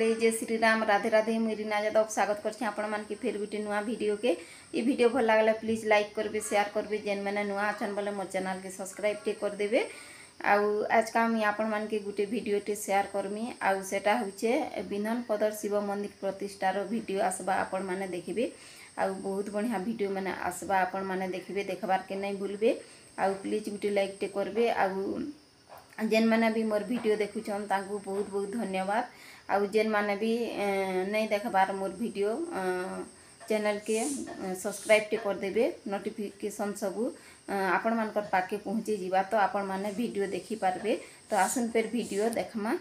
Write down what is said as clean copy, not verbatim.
बोले जय श्री राम राधे राधे। मुझे रीना यादव स्वागत करछी आपण मान के फिर गोटे नुआ वीडियो के। ये वीडियो भल लागले प्लीज लाइक करबे शेयर करबे। जेन मैंने नुआ अछन बोले मोर चैनल के सब्सक्राइब टे कर देबे। आउ आज का मुई आपण मान के गोटे वीडियो टे शेयर करमी। आउ सेटा होचे बिनन पदर शिव मंदिर प्रतिष्ठार वीडियो आसबा आपण माने देखिबे। आउ बहुत बढ़िया वीडियो माने आसबा आपण माने देखिबे। देखबार के नहीं भूलबे। आउ प्लीज गोटे लाइक टे करबे। आउ जेन मैंने भी मोर वीडियो देखुछन तांकु बहुत बहुत धन्यवाद। आउ जेन मैंने भी नहीं देखबार मोर वीडियो चैनल के सब्सक्राइब टे कर देबे। नोटिफिकेशन सबू आपण मानकर पाके पहुँची जीवा तो आपण माने वीडियो देखि पारबे। तो आसन पर वीडियो देखमा।